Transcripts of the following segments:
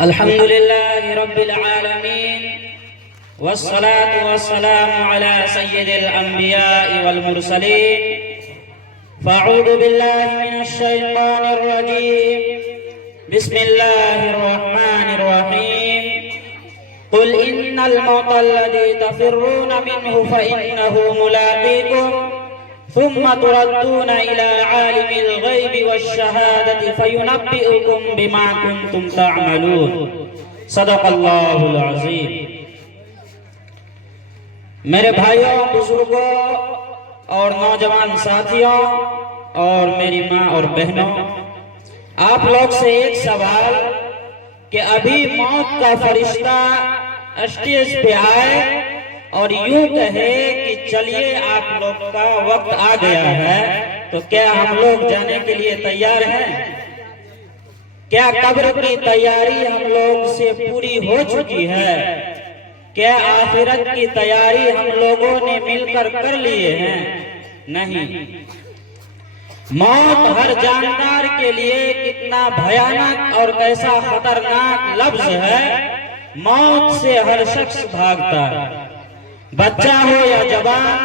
الحمد لله رب العالمين والصلاة والسلام على سيد الأنبياء والمرسلين فأعوذ بالله من الشيطان الرجيم بسم الله الرحمن الرحيم قل إن الموت الذي تفرون منه فإنه ملاقيكم ثم تردون إلى عالم الغيب والشهادة فينبئكم بما كنتم تعملون صدق اللہ العظیم۔ میرے بھائیوں، بزرگوں اور نوجوان ساتھیوں اور میری ماں اور بہنوں، آپ لوگ سے ایک سوال کہ ابھی موت کا فرشتہ اسٹیج پہ آئے اور یوں کہے کہ چلیے آپ لوگ کا وقت آ گیا ہے، تو کیا ہم لوگ جانے کے لیے تیار ہیں؟ کیا قبر کی تیاری ہم لوگ سے پوری ہو چکی ہے؟ کیا آخرت کی تیاری ہم لوگوں نے مل کر کر لیے ہیں؟ نہیں۔ موت ہر جاندار کے لیے کتنا بھیانک اور کیسا خطرناک لفظ ہے۔ موت سے ہر شخص بھاگتا ہے، بچہ ہو یا جوان،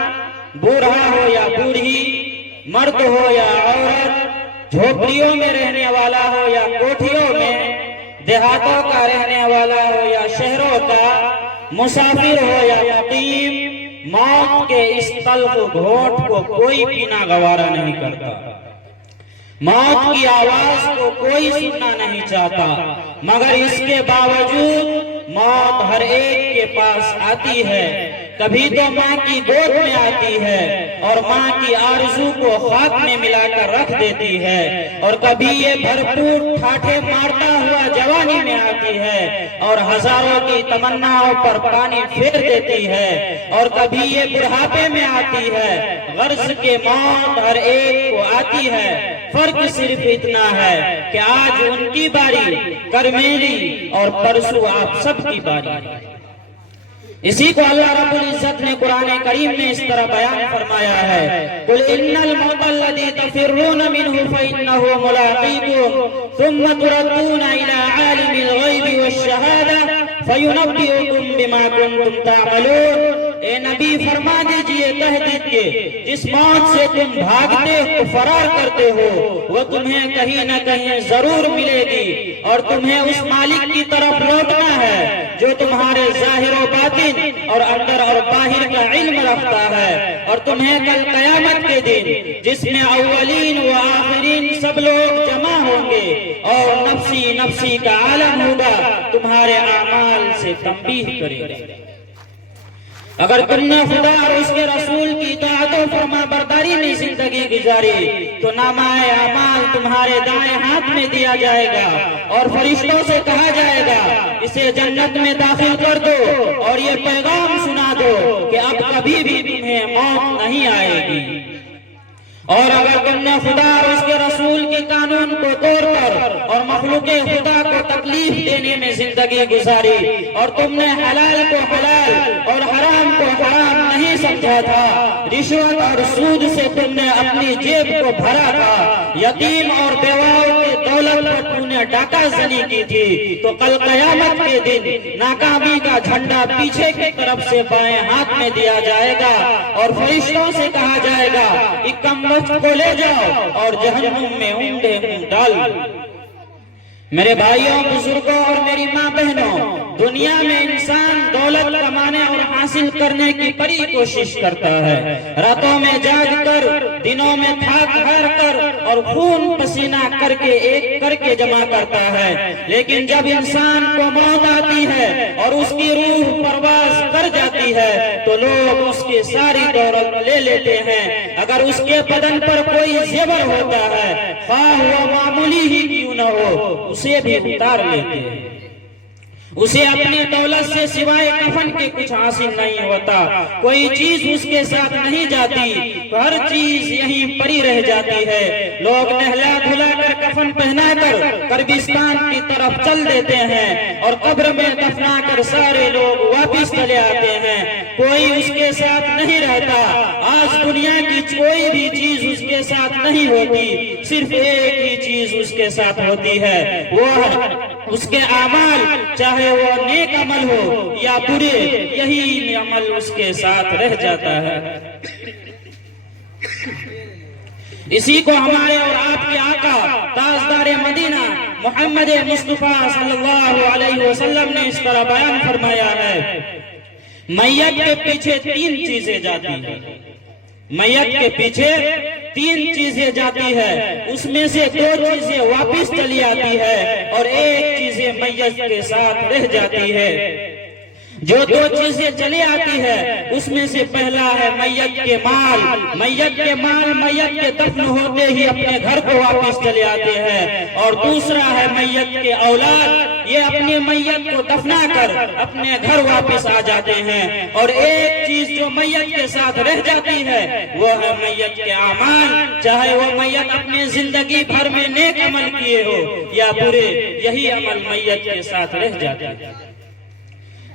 بوڑھا ہو یا بوڑھی، مرد ہو یا عورت، جھوپڑیوں میں رہنے والا ہو یا کوٹھیوں میں، دیہاتوں کا رہنے والا ہو یا شہروں کا، مسافر ہو یا مقیم، موت کے اس تلخ گھونٹ کو کوئی پینا گوارا نہیں کرتا۔ موت کی آواز کو کوئی سننا نہیں چاہتا، مگر اس کے باوجود موت ہر ایک کے پاس آتی ہے۔ کبھی تو ماں کی گود میں آتی ہے اور ماں کی آرزو کو خاک میں ملا کر رکھ دیتی ہے، اور کبھی یہ بھرپور ٹھاٹھے مارتا ہوا جوانی میں آتی ہے اور ہزاروں کی تمناؤں پر پانی پھیر دیتی ہے، اور کبھی یہ بڑھاپے میں آتی ہے۔ غرض کے موت ہر ایک کو آتی ہے، فرق صرف اتنا ہے کہ آج ان کی باری، کل میری اور پرسوں آپ سب کی باری۔ اسی کو اللہ رب العزت نے قرآن کریم میں اس طرح بیان فرمایا ہے، قُلْ إِنَّ الْمَوْتَ الَّذِي تَفِرُّونَ مِنْهُ فَإِنَّهُ مُلَاقِيكُمْ ثُمَّ تُرَدُّونَ إِلَى عَالِمِ الْغَيْبِ وَالشَّهَادَةِ فَيُنَبِّئُكُم بِمَا كُنتُمْ تَعْمَلُونَ۔ اے نبی فرما دیجئے، کہہ دیجئے، جس موت سے تم بھاگتے ہو، فرار کرتے ہو، وہ تمہیں کہیں نہ کہیں ضرور ملے گی، اور تمہیں اس مالک کی طرف لوٹنا ہے جو تمہارے ظاہر و باطن اور اندر اور باہر کا علم رکھتا ہے، اور تمہیں کل قیامت کے دن جس میں اولین و آخرین سب لوگ جمع ہوں گے اور نفسی نفسی کا عالم ہوگا، تمہارے اعمال سے تنبیہ کرے گا۔ اگر تم نے خدا اور اس کے رسول کی اطاعت و فرما برداری میں زندگی گزاری تو نامہ اعمال تمہارے دائیں ہاتھ میں دیا جائے گا، اور فرشتوں سے کہا جائے گا اسے جنت میں داخل کر دو، اور یہ پیغام سنا دو کہ اب کبھی بھی تمہیں موت نہیں آئے گی۔ اور اگر تم نے خدا اور اس کے رسول کے قانون کو توڑ کر اور مخلوق خدا کو تکلیف دینے میں زندگی گزاری، اور تم نے حلال کو حلال اور حرام کو حرام نہیں سمجھا تھا، رشوت اور سود سے تم نے اپنی جیب کو بھرا تھا، یتیم اور بیواؤں کی دولت پر تم نے ڈاکہ زنی کی تھی، تو کل قیامت کے دن ناکامی کا جھنڈا پیچھے کی طرف سے بائیں ہاتھ میں دیا جائے گا، اور فرشتوں سے کہا جائے گا اکم کو لے جاؤ اور جہنم میں اونڈے منہ ڈال۔ میرے بھائیوں، بزرگوں اور میری ماں بہنوں، دنیا میں انسان دولت کمانے اور حاصل کرنے کی بڑی کوشش کرتا ہے، راتوں میں جاگ کر، دنوں میں تھک ہار کر اور خون پسینہ کر کے ایک کر کے جمع کرتا ہے، لیکن جب انسان کو موت آتی ہے اور اس کی روح پرواز کر جاتی ہے تو لوگ اس کی ساری دولت لے لیتے ہیں۔ اگر اس کے بدن پر کوئی زیور ہوتا ہے، خواہ وہ معمولی ہی کیوں نہ ہو، اسے بھی اتار لیتے ہیں۔ اسے اپنی دولت سے سوائے کفن کے کچھ حاصل نہیں ہوتا، کوئی چیز اس کے ساتھ نہیں جاتی، ہر چیز یہیں پڑی رہ جاتی ہے۔ لوگ نہلا دھلا کر کفن پہنا کر قبرستان کی طرف چل دیتے ہیں اور قبر میں دفنا کر سارے لوگ واپس چلے آتے ہیں، کوئی اس کے ساتھ نہیں رہتا۔ آج دنیا کی کوئی بھی چیز اس کے ساتھ نہیں ہوتی، صرف ایک ہی چیز اس کے ساتھ ہوتی ہے، وہ اس کے اعمال چاہے وہ نیک عمل ہو یا برے، یہی عمل اس کے ساتھ رہ جاتا ہے۔ اسی کو ہمارے اور آپ کے آقا تاجدار مدینہ محمد مصطفیٰ صلی اللہ علیہ وسلم نے اس طرح بیان فرمایا ہے، میت کے پیچھے تین چیزیں جاتی ہیں، میت کے پیچھے تین چیزیں جاتی ہے، اس میں سے دو چیزیں واپس چلی آتی ہے اور ایک چیزیں میت کے ساتھ رہ جاتی ہے۔ جو دو چیزیں چلی آتی ہے اس میں سے پہلا ہے میت کے مال، میت کے مال میت کے دفن ہوتے ہی اپنے گھر کو واپس چلے آتے ہیں، اور دوسرا ہے میت کے اولاد، یہ اپنے میت کو دفنا کر اپنے گھر واپس آ جاتے ہیں، اور ایک چیز جو میت کے ساتھ رہ جاتی ہے وہ ہے میت کے اعمال، چاہے وہ میت اپنے زندگی بھر میں نیک عمل کیے ہو یا برے، یہی عمل میت کے ساتھ رہ جاتے ہیں۔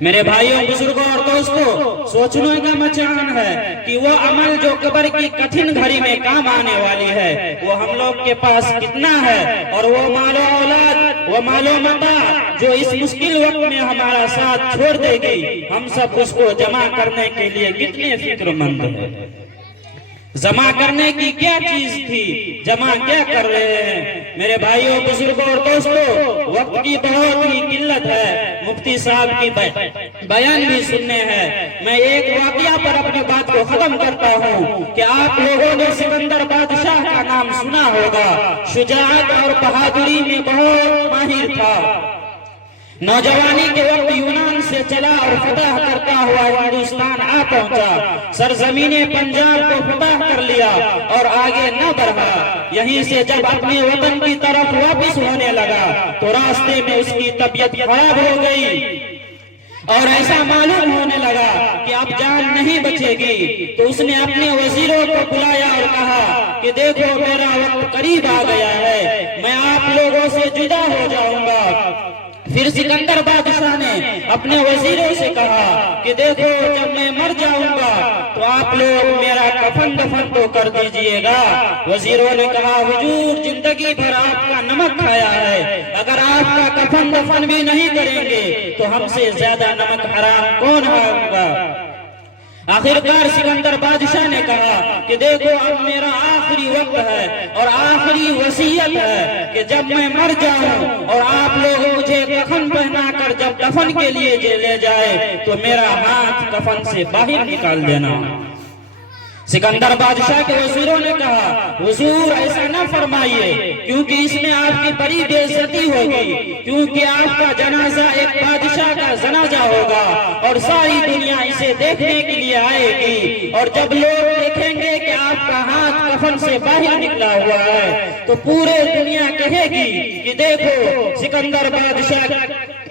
میرے بھائیوں، بزرگوں اور دوستوں، سوچنے کا مچان ہے کہ وہ عمل جو قبر کی کٹھن گھڑی میں کام آنے والی ہے وہ ہم لوگ کے پاس کتنا ہے، اور وہ مال و اولاد، وہ مال و متاع جو اس مشکل وقت میں ہمارا ساتھ چھوڑ دے گی، ہم سب اس کو جمع کرنے کے لیے کتنے فکر مند ہیں؟ جمع کرنے کی کیا چیز تھی، جمع کیا کر رہے ہیں؟ میرے بھائیوں، بزرگوں اور دوستوں، وقت کی بہت ہی قلت ہے، مفتی صاحب کی بیان بھی سننے ہیں۔ میں ایک واقعہ پر اپنی بات کو ختم کرتا ہوں کہ آپ لوگوں نے سکندر بادشاہ کا نام سنا ہوگا، شجاعت اور بہادری میں بہت ماہر تھا، نوجوانی کے وقت یونان سے چلا اور فتح کرتا ہوا ہندوستان آ پہنچا، سرزمین پنجاب کو فتح کر لیا اور آگے نہ بڑھا۔ یہیں سے جب اپنے وطن کی طرف واپس ہونے لگا تو راستے میں اس کی طبیعت خراب ہو گئی اور ایسا معلوم ہونے لگا کہ اب جان نہیں بچے گی، تو اس نے اپنے وزیروں کو بلایا اور کہا کہ دیکھو میرا وقت قریب آ گیا ہے، میں آپ لوگوں سے جدا ہو جاؤں گا۔ پھر سکندر بادشاہ نے اپنے وزیروں سے کہا کہ دیکھو جب میں مر جاؤں گا تو آپ لوگ میرا کفن دفن تو کر دیجئے گا۔ وزیروں نے کہا حضور زندگی بھر آپ کا نمک کھایا ہے، اگر آپ کا کفن دفن بھی نہیں کریں گے تو ہم سے زیادہ نمک حرام کون ہوگا؟ آخرکار سکندر بادشاہ نے کہا کہ دیکھو اب میرا آخری وقت ہے اور آخری وصیت ہے کہ جب میں مر جاؤں اور آپ لوگ مجھے کفن پہنا کر جب دفن کے لیے لے جائے تو میرا ہاتھ کفن سے باہر نکال دینا۔ سکندر بادشاہ کے وزیروں نے کہا حضور ایسا نہ فرمائیے، کیونکہ اس میں آپ کی بڑی بے عزتی ہوگی، کیونکہ آپ کا جنازہ ایک بادشاہ کا جنازہ ہوگا اور ساری دنیا اسے دیکھنے کے لیے آئے گی، اور جب لوگ دیکھیں گے کہ آپ کا ہاتھ کفن سے باہر نکلا ہوا ہے تو پورے دنیا کہے گی کہ دیکھو سکندر بادشاہ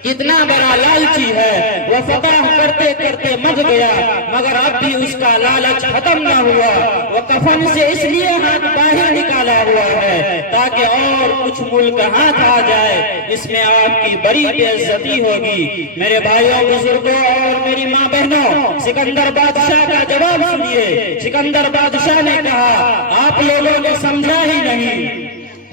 کتنا بڑا لالچی ہے، وہ فتح کرتے کرتے مر گیا مگر اب بھی اس کا لالچ ختم نہ ہوا، وہ کفن سے اس لیے ہاتھ باہر نکالا ہوا ہے تاکہ اور کچھ ملک ہاتھ آ جائے، اس میں آپ کی بڑی بے عزتی ہوگی۔ میرے بھائیوں، بزرگوں اور میری ماں بہنوں، سکندر بادشاہ کا جواب سنیے۔ سکندر بادشاہ نے کہا آپ لوگوں نے سمجھا ہی نہیں،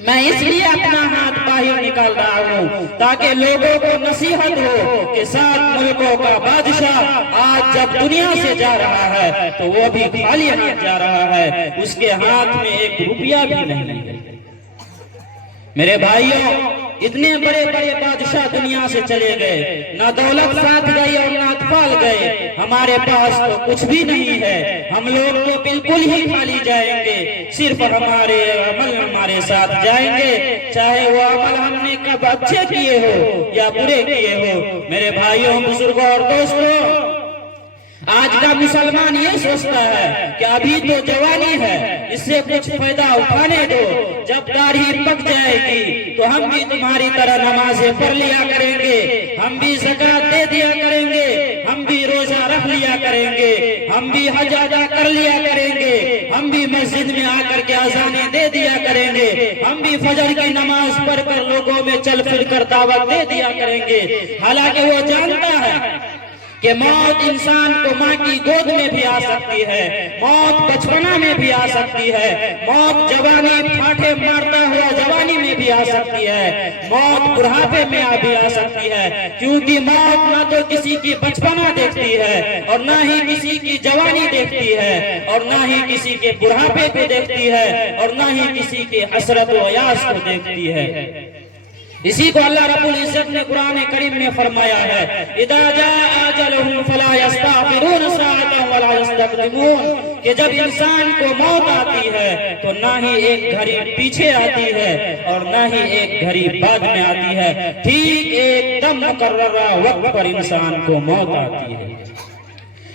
میں اس لیے اپنا ہاتھ باہر نکال رہا ہوں تاکہ لوگوں کو نصیحت ہو کہ 7 ملکوں کا بادشاہ آج جب دنیا سے جا رہا ہے تو وہ بھی خالی ہاتھ جا رہا ہے، اس کے ہاتھ میں 1 روپیہ بھی نہیں ہے۔ میرے بھائیوں، اتنے بڑے بڑے بادشاہ دنیا سے چلے گئے، نہ دولت ساتھ گئی اور نہ اطفال گئے، ہمارے پاس تو کچھ بھی نہیں ہے، ہم لوگ تو بالکل ہی خالی جائیں گے، صرف ہمارے عمل ہمارے ساتھ جائیں گے، چاہے وہ عمل ہم نے کب اچھے کیے ہو یا برے کیے ہو۔ میرے بھائیوں، بزرگوں اور دوستوں، آج کا مسلمان یہ سوچتا ہے کہ ابھی تو جوانی ہے، اس سے کچھ فائدہ اٹھانے دو، جب داڑھی پک جائے گی تو ہم بھی تمہاری طرح نمازیں پڑھ لیا کریں گے، ہم بھی زکوٰۃ دے دیا کریں گے، ہم بھی روزہ رکھ لیا کریں گے، ہم بھی حج ادا کر لیا کریں گے، ہم بھی مسجد میں آ کر کے اذانیں دے دیا کریں گے، ہم بھی فجر کی نماز پڑھ کر لوگوں میں چل پھر کر دعوت دے دیا کریں گے۔ حالانکہ وہ جانتا ہے کہ موت انسان کو ماں کی گود میں بھی آ سکتی ہے، موت بچپنا میں بھی آ سکتی ہے، موت جوانی پھاٹے مارتا ہوا جوانی میں بھی آ سکتی ہے، موت بڑھاپے میں بھی آ سکتی ہے، کیونکہ موت نہ تو کسی کی بچپنا دیکھتی ہے اور نہ ہی کسی کی جوانی دیکھتی ہے اور نہ ہی کسی کے بڑھاپے کو دیکھتی ہے اور نہ ہی کسی کے حسرت و عیاس کو دیکھتی ہے۔ اسی کو اللہ رب العزت نے قرآن کریم میں فرمایا ہے، اذا جاء اجلهم فلا يستأخرون ساعة ولا يستقدمون، کہ جب انسان کو موت آتی ہے تو نہ ہی ایک گھڑی پیچھے آتی ہے اور نہ ہی ایک گھڑی بعد میں آتی ہے، ٹھیک ایک دم مقررہ وقت پر انسان کو موت آتی ہے۔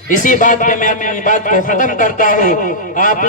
اسی بات پہ میں اپنی بات کو ختم کرتا ہوں۔ آپ لوگ